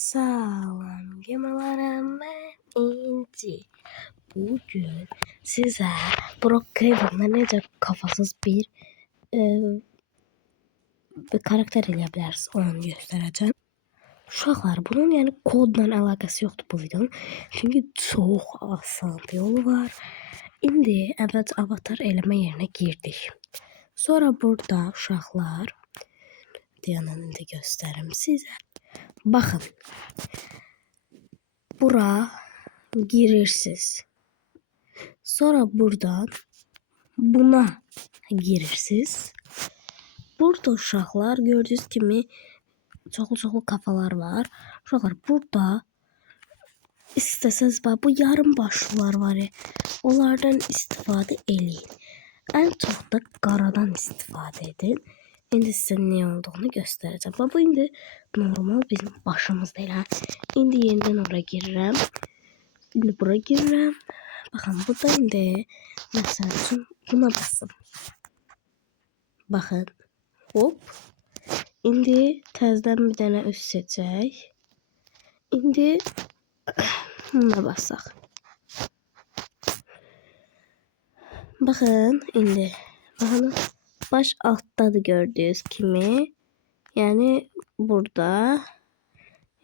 Salam gemalarım, ben İnci. Bugün size Brookhaven'da necə kafasız bir karakter eləyə onu göstereceğim. Uşaqlar, bunun yani kodla əlaqəsi yoxdur bu videonun. Çünkü çox asan bir yolu var. İndi əvvəlcə avatar eləmə yerinə girdik. Sonra burada uşaqlar, dayanın indi göstərim sizə. Baxın. Bura girirsiniz. Sonra buradan buna girirsiniz. Burada uşaqlar gördüğünüz kimi çoxlu kafalar var. Uşaqlar burada istəsəz bu yarım başlılar var ya, onlardan istifadə eləyin. En çok da qaradan istifadə edin. İndi sizə ne olduğunu göstereceğim. Bu indi normal bizim başımızda elə. İndi yenidən oraya girirəm. İndi buraya girirəm. Baxın, burada indi məsəl üçün buna basın. Baxın. Hop. İndi təzədən bir dənə üst seçək. İndi buna basaq. Baxın, indi. Baxın. Baş alttadır gördüğünüz kimi. Yani burada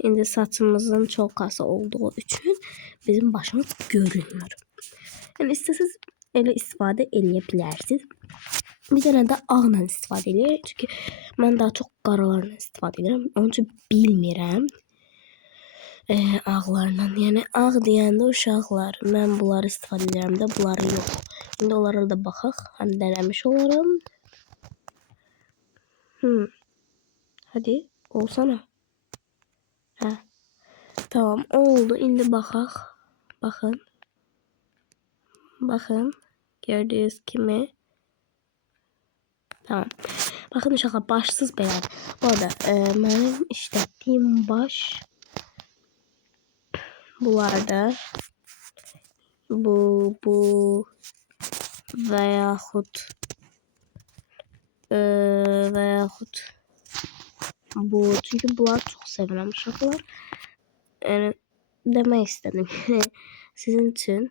indi saçımızın çok kısa olduğu için bizim başımız görünmür. Yani istəsəz elə istifadə eləyə bilərsiniz. Bir dənə də ağla istifadə eləyir. Çünki mən daha çox qaralarla istifadə edirəm. Onun üçün bilmirəm. Ağlarla. Yəni ağ deyəndə uşaqlar, mən bunları istifadə edirəm də, bunları yox. İndi onlara da baxaq. Hani denəmiş olarım. Hadi olsana. Ha. Tamam oldu. İndi baxaq. Baxın. Baxın. Gördüğünüz kimi. Tamam. Baxın uşaqlar, başsız belədir. Bu arada mənim işlətdiyim baş bunlarda bu və yaxud bu. Çünkü bunları çok sevirəm uşaqlar. Yani demək istedim. Sizin için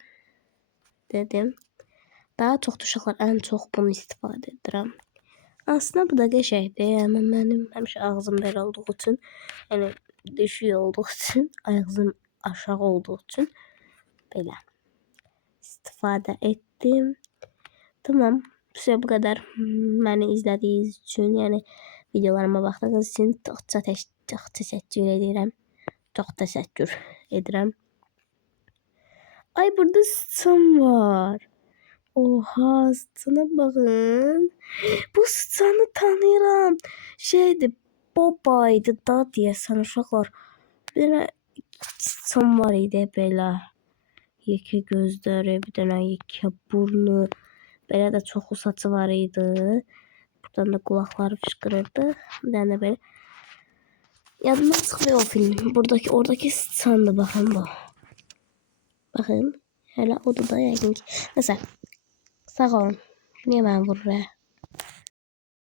dedim. Daha çok uşaqlar en çok bunu istifadə edirəm. Aslında bu da qəşəngdir. Ama mənim həmişə ağzım belə olduğu için, yəni düşük olduğu için, ağzım aşağı olduğu için belə istifadə ettim. Tamam. Size bu kadar. Beni izlediğiniz için, yani videolarıma baktığınız için çok teşekkür ederim. Çok teşekkür ederim. Ay, burada sıçan var. Oha, sıçana bakın. Bu sıçanı tanıyorum. Şeydi, Boba'ydı da deyəsən uşaqlar. Bir dənə sıçan var idi belə. Yekə gözləri, bir dənə yekə burnu. Belə də çoxu saçı var idi. Buradan da kulakları fışkırırdı. Bir dənə belə. Yadımdan çıxmıyor o film. Oradaki sıçandı, baxın bu. Baxın. Hələ o da yəqin ki. Nəsə. Sağ olun. Niyə mən vurur?